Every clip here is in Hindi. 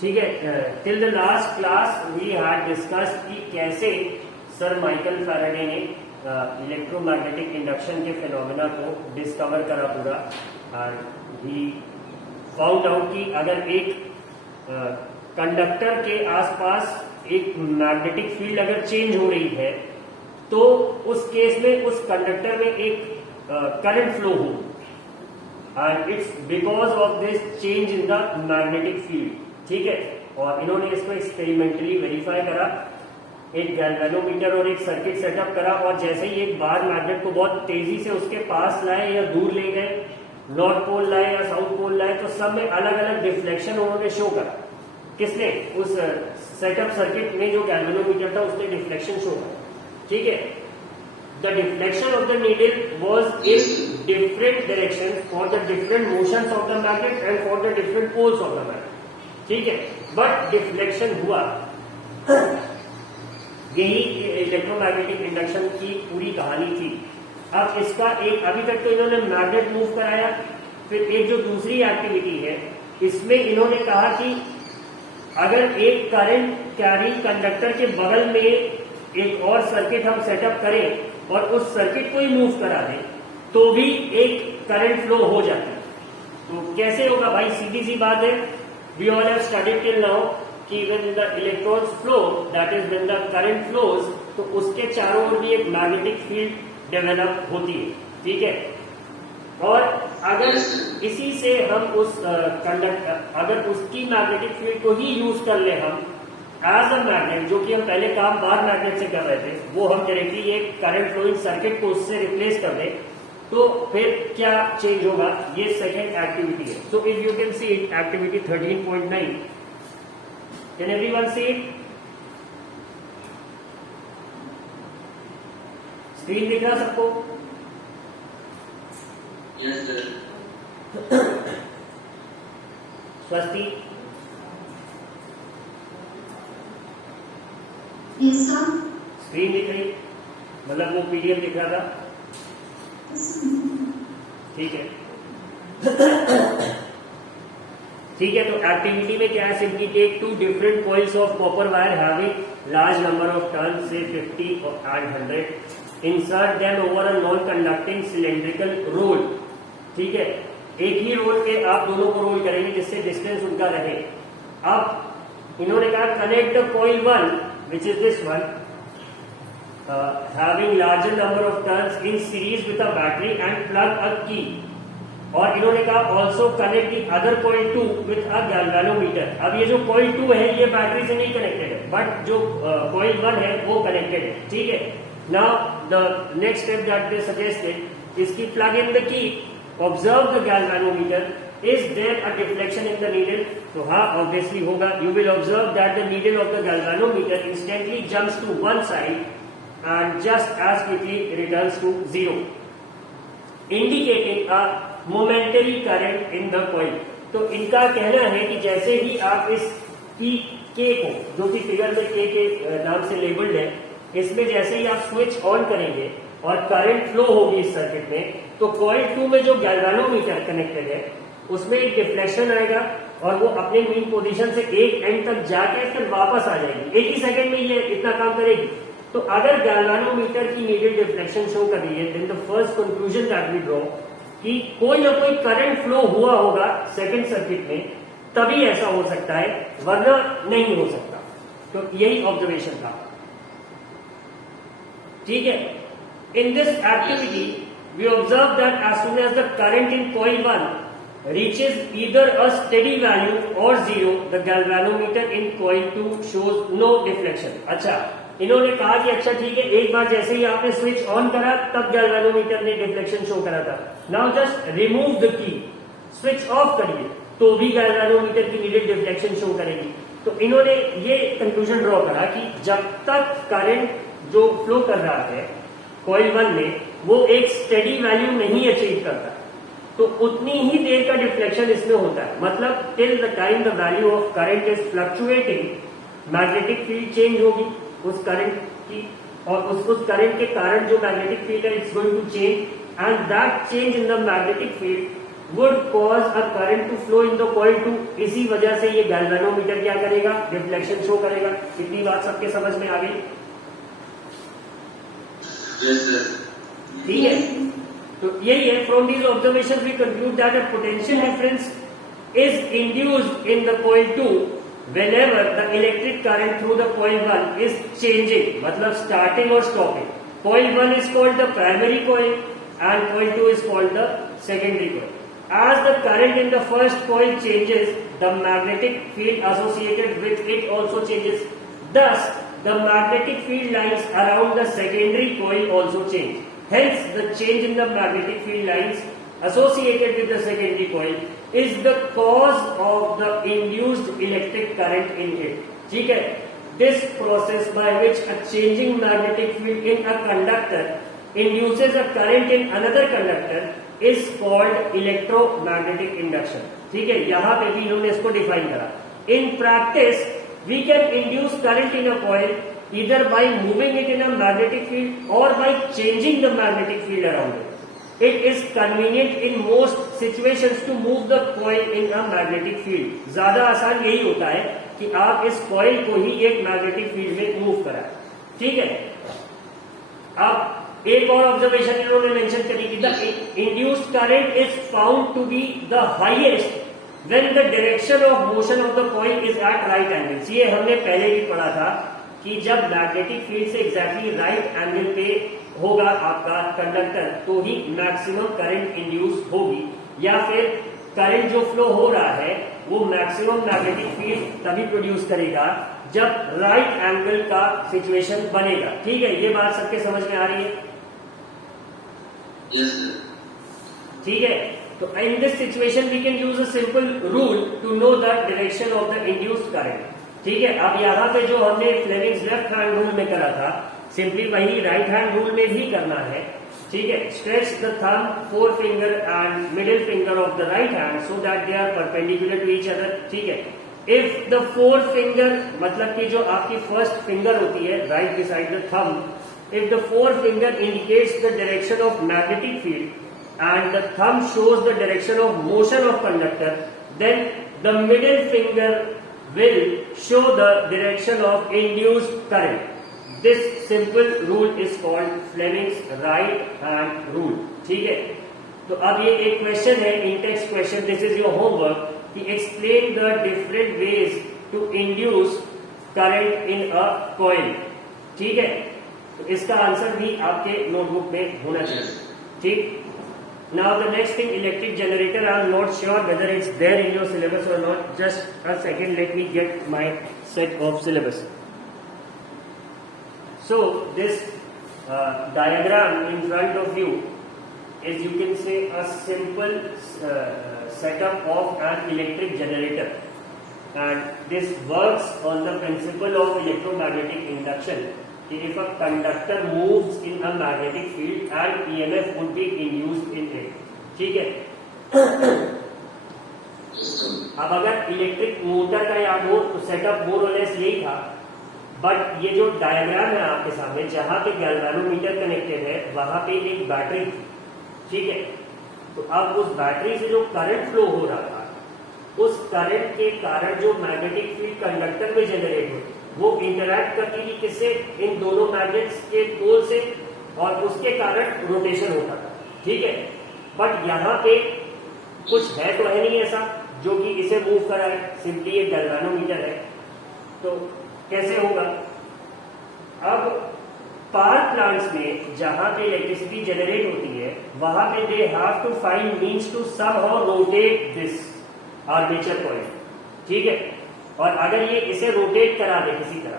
ठीक है, till the last class we had discussed कि कैसे सर माइकल फैराडे ने इलेक्ट्रोमैग्नेटिक इंडक्शन के फिनोमेना को डिस्कवर करा पूरा, और ही फाउंड आउट कि अगर एक कंडक्टर के आसपास एक मैग्नेटिक फील्ड अगर चेंज हो रही है तो उस केस में उस कंडक्टर में एक करंट फ्लो हो, and it's because of this change in the magnetic field. ठीक है, और इन्होंने इसको एक्सपेरिमेंटली वेरीफाई करा, एक गैल्वेनोमीटर और एक सर्किट सेटअप करा, और जैसे ही एक बार मैग्नेट को बहुत तेजी से उसके पास लाए या दूर ले गए, नॉर्थ पोल लाए या साउथ पोल लाए, तो सब में अलग अलग डिफ्लेक्शन उन्होंने शो करा। किसने? उस सेटअप सर्किट में जो गैल्वेनोमीटर था उसने डिफ्लेक्शन शो करा। ठीक है, the deflection of the needle was in different direction for the different motions of the magnet and for the different poles of the magnet. ठीक है, बट डिफ्लेक्शन हुआ। यही इलेक्ट्रोमैग्नेटिक इंडक्शन की पूरी कहानी थी। अब इसका एक, अभी तक तो इन्होंने मैग्नेट मूव कराया, फिर एक जो दूसरी एक्टिविटी है इसमें इन्होंने कहा कि अगर एक करंट कैरी कंडक्टर के बगल में एक और सर्किट हम सेटअप करें और उस सर्किट को ही मूव करा दें तो भी एक करंट फ्लो हो जाता है। तो कैसे होगा भाई? सीधी सी बात है, we all have studied till now कि when the electrons flow, that is when the current flows, तो उसके चारों ओर भी एक मैग्नेटिक फील्ड डेवलप होती है। ठीक है, और अगर इसी से हम उस कंडक्टर, अगर उसकी मैग्नेटिक फील्ड को ही यूज कर ले हम एज अ मैग्नेट, जो कि हम पहले काम बार मैग्नेट से कर रहे थे, वो हम डायरेक्टली एक करंट फ्लोइंग सर्किट को उससे रिप्लेस कर दें, तो फिर क्या चेंज होगा? ये सेकेंड एक्टिविटी है। So if you can see it, activity 13.9, can everyone see it? Screen दिख रहा सबको? Yes sir. स्वस्ति, यस सर। स्क्रीन दिख रही, मतलब वो पीडीएफ दिख रहा था? ठीक है। ठीक है, तो एक्टिविटी में क्या है? Simply take two different coils of copper wire having large number of turns, से 50 और 100, insert them over a non conducting cylindrical roll. ठीक है, एक ही रोल पे आप दोनों को रोल करेंगे जिससे डिस्टेंस उनका रहे। अब इन्होंने कहा connect the coil 1 which is this one having larger number of turns in series with a battery and plug a key, और इन्होंने कहा also connect the other coil 2 with a galvanometer। अब ये जो coil 2 है ये बैटरी से नहीं कनेक्टेड है, बट जो coil 1 है वो कनेक्टेड है। ठीक है, now the next step that they suggested is कि plug in the key, observe the galvanometer, is there a deflection in the needle? तो हाँ, obviously होगा। You will observe that the needle of the galvanometer instantly jumps to one side and just as quickly returns to zero, indicating a momentary current in the coil। तो इनका कहना है कि जैसे ही आप इस P K को, जो कि फिगर में K के नाम से लेबल्ड है, इसमें जैसे ही आप स्विच ऑन करेंगे और करंट फ्लो होगी इस सर्किट में, तो कॉइल 2 में जो गैल्वेनोमीटर कनेक्टेड है उसमें एक डिफ्लेक्शन आएगा और वो अपने मीन पोजीशन से एक एंड तक जाके फिर वापस आ जाएगी। एक ही सेकंड में ये इतना काम करेगी। तो अगर गैल्वेनोमीटर की नीडल डिफ्लेक्शन शो कर रही है, then the first conclusion that we draw कि कोई ना कोई करंट फ्लो हुआ होगा सेकंड सर्किट में, तभी ऐसा हो सकता है, वरना नहीं हो सकता। तो यही ऑब्जर्वेशन था। ठीक है, in this activity we observe that as soon as the current in coil 1 reaches either a steady value or zero, the galvanometer in coil 2 shows no deflection। अच्छा, इन्होंने कहा कि अच्छा ठीक है, एक बार जैसे ही आपने स्विच ऑन करा तब गैल्वेनोमीटर ने डिफ्लेक्शन शो करा था। Now just remove the key, switch off करिए तो भी गैल्वेनोमीटर की नीडल डिफ्लेक्शन शो करेगी। तो इन्होंने ये कंक्लूजन ड्रॉ करा कि जब तक करंट जो फ्लो कर रहा है कॉइल 1 में वो एक स्टेडी वैल्यू नहीं अचीव करता, तो उतनी ही देर का डिफ्लेक्शन इसमें होता है। मतलब till the time the value of current is fluctuating, magnetic field change होगी उस करंट की, और उस करंट के कारण जो मैग्नेटिक फील्ड है it's going to change, and that change in the magnetic field would cause a current to flow in the coil two, इसी वजह से ये गैल्वेनोमीटर क्या करेगा, रिफ्लेक्शन शो करेगा। इतनी बात सबके समझ में आ गई? ठीक है, तो यही है। From these observation we conclude that a potential difference is induced in the coil 2 whenever the electric current through the coil 1 is changing, मतलब starting or stopping. Coil 1 is called the primary coil and coil 2 is called the secondary coil. As the current in the first coil changes, the magnetic field associated with it also changes. Thus, the magnetic field lines around the secondary coil also change. Hence, the change in the magnetic field lines associated with the secondary coil is the cause of the induced electric current in it. ठीक है, this process by which a changing magnetic field in a conductor induces a current in another conductor is called electromagnetic induction. ठीक है, यहाँ पे भी इन्होंने इसको डिफाइन करा। In practice, we can induce current in a coil either by moving it in a magnetic field or by changing the magnetic field around it. It is convenient in most situations to move the coil in a magnetic field. ज्यादा आसान यही होता है कि आप इस कॉइल को ही एक मैग्नेटिक फील्ड में मूव कराएं। ठीक है, अब एक और ऑब्जर्वेशन इन्होंने मेंशन करी कि the induced current is found to be the highest when the direction of motion of the coil is at right angles. ये हमने पहले भी पढ़ा था कि जब मैग्नेटिक फील्ड से एग्जैक्टली राइट एंगल पे होगा आपका कंडक्टर तो ही मैक्सिमम करंट इंड्यूस होगी, या फिर करंट जो फ्लो हो रहा है वो मैक्सिमम मैग्नेटिक फील्ड तभी प्रोड्यूस करेगा जब राइट एंगल का सिचुएशन बनेगा। ठीक है, ये बात सबके समझ में आ रही है? Yes, ठीक है, तो in this situation we can use a simple rule to know the direction of the induced current. ठीक है, अब यहाँ पे जो हमने फ्लेमिंग्स लेफ्ट हैंड रूल में करा था, सिंपली वही राइट हैंड रूल में भी करना है। ठीक है, stretch the thumb, four finger and middle finger of the right hand so that they are perpendicular to each other. ठीक है, इफ द फोर फिंगर मतलब कि जो आपकी फर्स्ट फिंगर होती है right beside the thumb, if the forefinger indicates the direction of magnetic field and the thumb shows the direction of motion of conductor, then the middle finger will show the direction of induced current. This simple rule is called Fleming's right hand rule. ठीक है, तो अब ये एक क्वेश्चन है, in text question, this is your homework, कि explain the different ways to induce current in a coil. ठीक है, तो इसका आंसर भी आपके नोटबुक में होना चाहिए। ठीक, now the next thing, electric generator, I am not sure whether it's there in your syllabus और not. Just a second, let me get my set of syllabus. So this diagram in front of you is, you can say, a simple setup of an electric generator, and this works on the principle of electromagnetic induction. If a conductor moves in a magnetic field and EMF would be induced in it. ठीक है, अब अगर इलेक्ट्रिक मोटर का याद हो तो सेटअप मोर और लेस यही था, बट ये जो डायग्राम है आपके सामने, जहां पे गैल्वेनोमीटर कनेक्टेड है वहां पे एक बैटरी थी। ठीक है, तो अब उस बैटरी से जो करंट फ्लो हो रहा था, उस करंट के कारण जो मैग्नेटिक फील्ड कंडक्टर में जनरेट होती वो इंटरैक्ट करती थी किससे, इन दोनों मैग्नेट्स के पोल से, और उसके कारण रोटेशन होता था। ठीक है, बट यहाँ पे कुछ है तो है नहीं ऐसा जो कि इसे मूव कराए, सिंपली एक गैल्वेनोमीटर है। तो कैसे होगा? अब पावर प्लांट्स में जहां पे इलेक्ट्रिसिटी जनरेट होती है वहां पे they have to find means to somehow rotate this armature coil. ठीक है, और अगर ये इसे रोटेट करा दे किसी तरह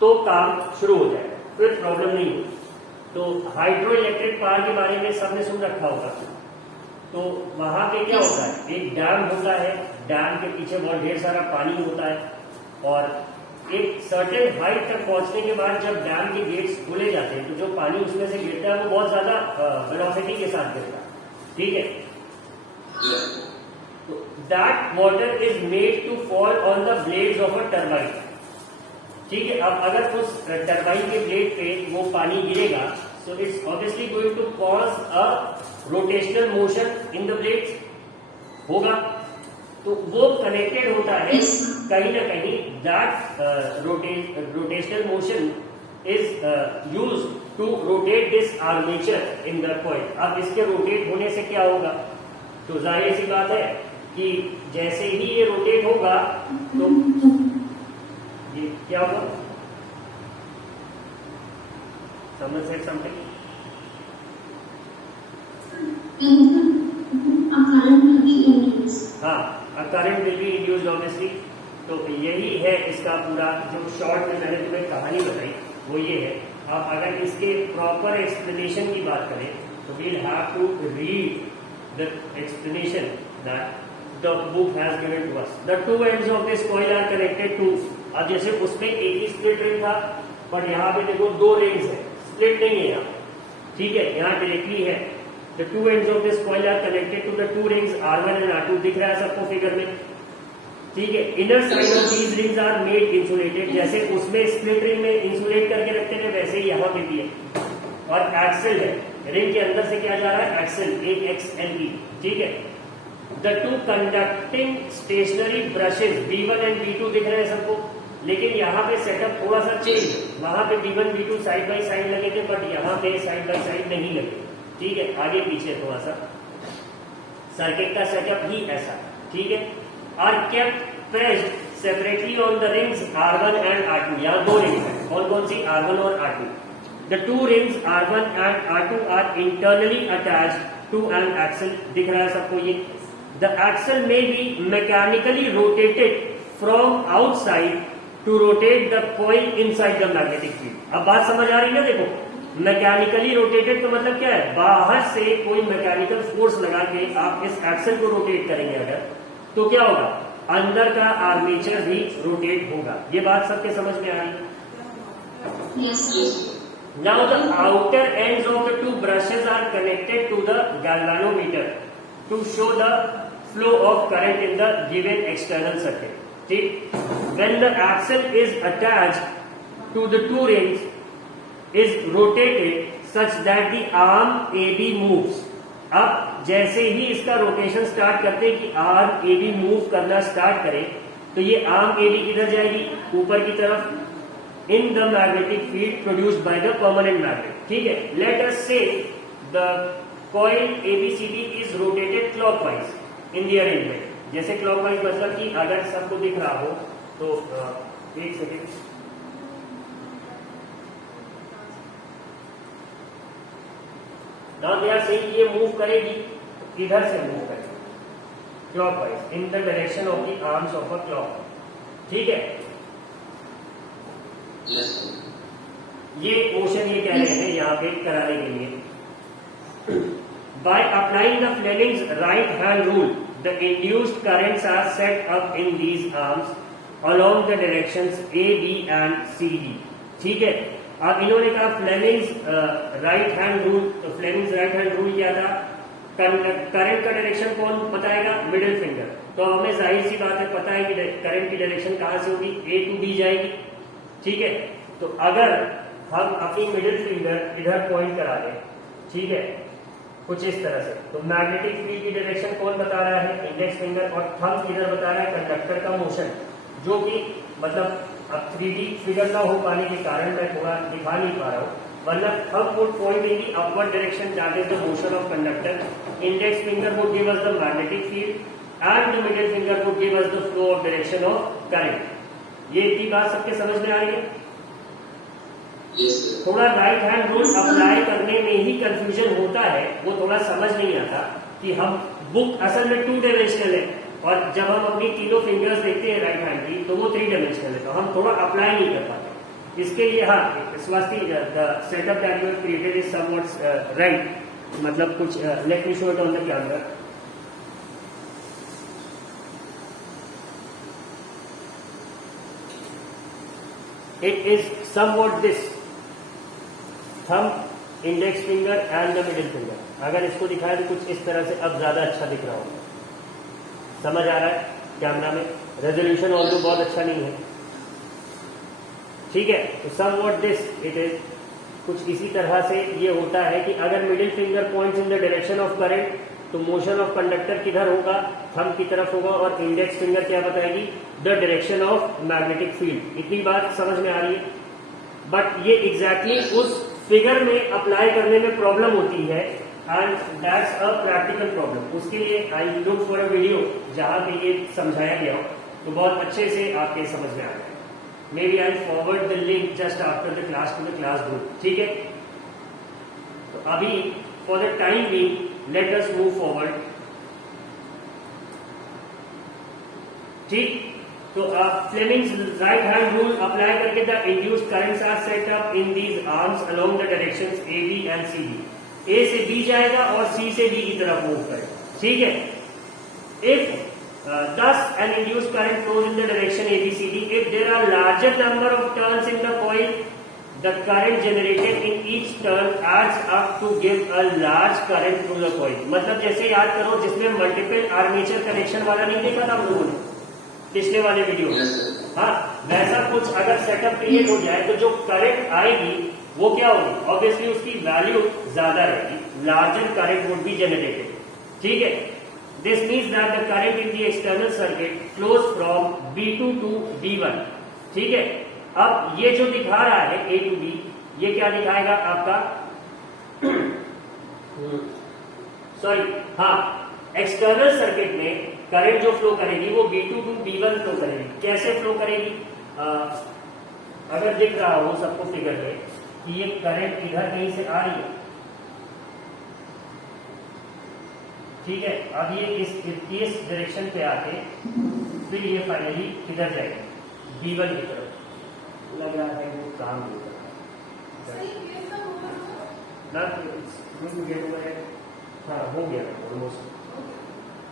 तो काम शुरू हो जाएगा, फिर प्रॉब्लम नहीं होगी। तो हाइड्रो इलेक्ट्रिक पावर के बारे में सबने सुन रखा होगा। तो वहां पे क्या होता है, एक डैम होता है, डैम के पीछे बहुत ढेर सारा पानी होता है, और एक सर्टेन हाइट तक पहुंचने के बाद जब डैम के गेट्स खोले जाते हैं तो जो पानी उसमें से गिरता है वो बहुत ज्यादा वेलोसिटी के साथ गिरता है। ठीक है, that water is made to fall on the blades of a turbine. ठीक है, अब अगर उस टरबाइन के ब्लेड पे वो पानी गिरेगा, so it's obviously going to cause a rotational motion in the blades, होगा, तो वो कनेक्टेड होता है कहीं ना कहीं। That rotational motion is use to rotate this armature in the coil. अब इसके रोटेट होने से क्या होगा, तो जाहिर सी बात है कि जैसे ही ये रोटेट होगा तो ये क्या होगा, समझ से समथिंग, हाँ, current will be induced obviously. तो यही है इसका पूरा जो शॉर्ट में मैंने तुम्हें कहानी बताई वो ये है। अब अगर इसके प्रॉपर एक्सप्लेनेशन की बात करें तो we'll have to read the explanation that the book has given to us. The two ends of this coil are connected to, अब जैसे उसमें एक ही स्प्लिट रिंग था, पर यहाँ पे देखो दो रिंग्स है, स्प्लिट नहीं है यहाँ, ठीक है, यहाँ डायरेक्टली है। The two ends of this coil are connected to the two rings R1 and R2, दिख रहा है सबको फिगर में, ठीक है। Inner side of these rings are made insulated, जैसे उसमें स्प्लिट रिंग में इंसुलेट करके रखते थे वैसे ही यहाँ पे भी है। और एक्सेल है, रिंग के अंदर से क्या जा रहा है, एक्सेल, एक XLE, ठीक है। The two conducting stationary brushes B1 and B2 दिख रहे हैं सबको, लेकिन यहाँ पे सेटअप थोड़ा सा चेंज, वहां पे B1 B2 side by side लगे थे, बट यहाँ पे साइड बाय साइड नहीं लगे, ठीक है, आगे पीछे थोड़ा सा सर्किट का सेटअप ही ऐसा, ठीक है। Are kept pressed separately on the rings R1 and R2, यहाँ दो रिंग्स है, कौन कौन सी, R1 और R2। The two rings R1 and R2 are internally attached to an axle, दिख रहा है सबको ये। The axle may be mechanically rotated from outside to rotate the coil inside the magnetic field. अब बात समझ आ रही है ना, देखो मैकेनिकली रोटेटेड तो मतलब क्या है, बाहर से कोई मैकेनिकल फोर्स लगा के आप इस एक्सल को रोटेट करेंगे अगर, तो क्या होगा, अंदर का आर्मेचर भी रोटेट होगा। ये बात सबके समझ में आ रही है? Yes. Now the outer ends of the two brushes are connected to the galvanometer to show the flow of current in the given external circuit. ठीक, when the axle is attached to the two rings is rotated such that the arm AB moves. अब जैसे ही इसका रोटेशन स्टार्ट करते कि आर्म AB मूव करना स्टार्ट करे, तो ये आर्म AB किधर जाएगी, ऊपर की तरफ, in the magnetic field produced by the permanent magnet, ठीक है। Let us say the coil ABCD is rotated clockwise in the arrangement. जैसे क्लॉकवाइज मतलब कि अगर सबको दिख रहा हो तो एक second, now they are saying ये मूव करेगी, इधर से मूव करेगी clockwise in the direction of the arms of a clock, ठीक है। Yes. ये मोशन ये कह रहे हैं यहाँ पे कराने के लिए, by applying the Fleming's right hand rule, the induced currents are set up in these arms along the directions A, B and C, D, ठीक है। अब इन्होंने कहा फ्लेमिंग्स राइट हैंड रूल, तो फ्लेमिंग्स राइट हैंड रूल क्या था, करंट का डायरेक्शन कौन बताएगा, मिडिल फिंगर। तो हमें जाहिर सी बात है पता है कि करंट की डायरेक्शन कहाँ से होगी, A to B जाएगी, ठीक है। तो अगर हम अपनी मिडिल फिंगर इधर पॉइंट करा दें, ठीक है, कुछ इस तरह से, तो मैग्नेटिक फील्ड की डायरेक्शन कौन बता रहा है, इंडेक्स फिंगर, और थंब इधर बता रहा है कंडक्टर का मोशन, जो कि मतलब अब 3D फिगर ना हो पाने के कारण मैं थोड़ा दिखा नहीं पा रहा हूँ, वरना thumb would point in the upward direction that is the motion of conductor, index finger would give us the magnetic field and the middle finger would give us the flow of direction of current. ये इतनी बात सबके समझ में आ रही है? Yes. थोड़ा राइट हैंड रूल अप्लाई करने में ही कंफ्यूजन होता है, वो थोड़ा समझ नहीं आता कि हम बुक असल में 2 डायमेंशनल है, और जब हम अपनी तीनों फिंगर्स देखते हैं राइट हैंड की तो वो 3 डायमेंशनल है, तो हम थोड़ा अप्लाई नहीं कर पाते। इसके लिए हाँ, स्वास्थ्य the setup that you have created is somewhat right, मतलब कुछ let me show it on the camera. It is somewhat this, thumb, index finger and the middle finger. अगर इसको दिखाए तो कुछ इस तरह से अब ज्यादा अच्छा दिख रहा होगा, समझ आ रहा है कैमरा में, रेजोल्यूशन ऑल्सो बहुत अच्छा नहीं है, ठीक है। तो समवॉट दिस इट इज, कुछ इसी तरह से ये होता है कि अगर middle finger points in the direction of current, तो मोशन ऑफ कंडक्टर किधर होगा, थंब की तरफ होगा, और इंडेक्स फिंगर क्या बताएगी, the direction of magnetic field. इतनी बात समझ में आ रही है। बट ये एग्जैक्टली उस फिगर में अप्लाई करने में प्रॉब्लम होती है, and that's a practical problem. उसके लिए I look for a video जहां पे ये समझाया गया हो, तो बहुत अच्छे से आपके समझ में आ जाए। Maybe I forward the link just after the class to the class group, ठीक है। तो अभी for the time being let us move forward, ठीक। तो आप Fleming's right hand rule apply करके the induced currents are set up in these arms along the directions A B and C D. A से बी जाएगा और सी से डी की तरफ मूव करेगा, ठीक है। If thus an induced current flows in the direction ABCD, if there are larger number of turns in the coil, the current generated in each turn adds up to give a large current through the coil। मतलब जैसे याद करो जिसमें मल्टीपल आर्मेचर कनेक्शन वाला नहीं देखा था हम लोगों ने पिछले वाले वीडियो में, हाँ, वैसा कुछ अगर सेटअप क्रिएट हो जाए तो जो करंट आएगी वो क्या होगी, ऑब्वियसली उसकी वैल्यू ज्यादा रहेगी, larger current would be generated, ठीक है। This means that the current in the external circuit flows from B2 to B1, ठीक है। अब ये जो दिखा रहा है A to B, ये क्या दिखाएगा आपका सॉरी, हाँ, एक्सटर्नल सर्किट में करंट जो फ्लो करेगी वो B2 to B1 फ्लो करेगी। कैसे फ्लो करेगी, अगर दिख रहा हो सबको फिगर में कि ये करंट इधर कहीं से आ रही है, ठीक है। अब ये इस डायरेक्शन पे आके फिर ये फाइनली किधर जाएगा, B1 की तरफ। लग रहा है वो काम हो रहा है, हाँ हो गया ऑलमोस्ट,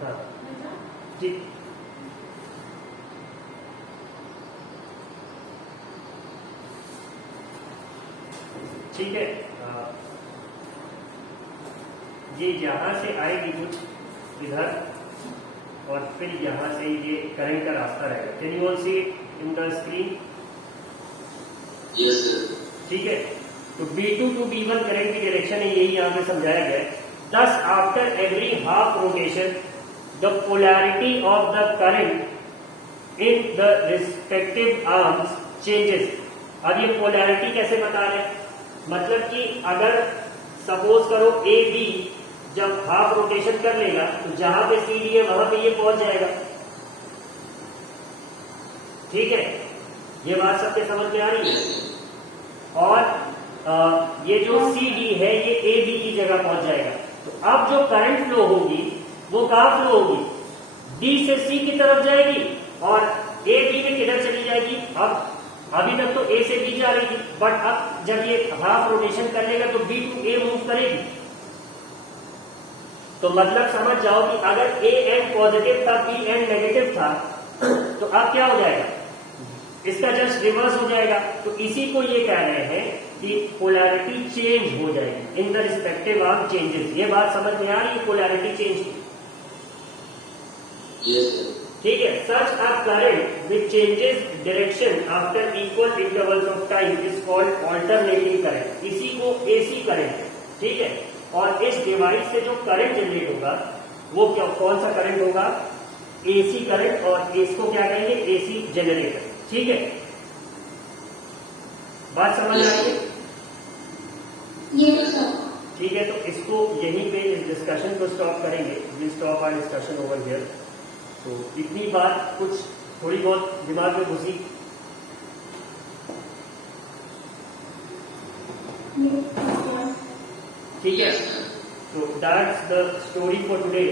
हाँ ठीक। ठीक है, ये यहां से आएगी कुछ इधर और फिर यहां से ये करंट का रास्ता रहेगा। Can you all see in the screen? Yes sir. ठीक है, तो B2 टू B1 करंट की डायरेक्शन है, यही यहां पे समझाया गया है। Thus after every half rotation the polarity of the current in the respective arms changes। अब ये पोलैरिटी कैसे बता रहे हैं, मतलब कि अगर सपोज करो ए बी जब हाफ रोटेशन कर लेगा तो जहां पे सी डी है वहां पे ये पहुंच जाएगा, ठीक है। ये बात सबके समझ में आ रही है। और ये जो सी डी है ये ए बी की जगह पहुंच जाएगा। तो अब जो करंट फ्लो होगी वो कहां फ्लो होगी, डी से सी की तरफ जाएगी और ए बी में किधर चली जाएगी। अब अभी तक तो ए से बी जा रही थी, बट अब जब ये हाफ रोटेशन कर लेगा तो बी टू ए मूव करेगी। तो मतलब समझ जाओ कि अगर ए एंड पॉजिटिव था, बी एंड नेगेटिव था, तो अब क्या हो जाएगा, इसका जस्ट रिवर्स हो जाएगा। तो इसी को ये कह रहे हैं कि पोलैरिटी चेंज हो जाएगी in the respective arm changes. ये बात समझ में आ रही है, पोलैरिटी चेंज की? ठीक है। Such a current which changes direction after equal intervals of time is called alternating current. इसी को एसी करंट है, ठीक है। और इस डिवाइस से जो करंट जनरेट होगा वो क्या, कौन सा करंट होगा, एसी करंट, और इसको क्या कहेंगे, एसी जनरेटर, ठीक है। बात समझ आ रही है? ठीक है, तो इसको यहीं पे इस डिस्कशन को स्टॉप करेंगे। We stop our discussion over here. तो इतनी बात कुछ थोड़ी बहुत दिमाग में घुसी। ठीक है, तो that's the story for today.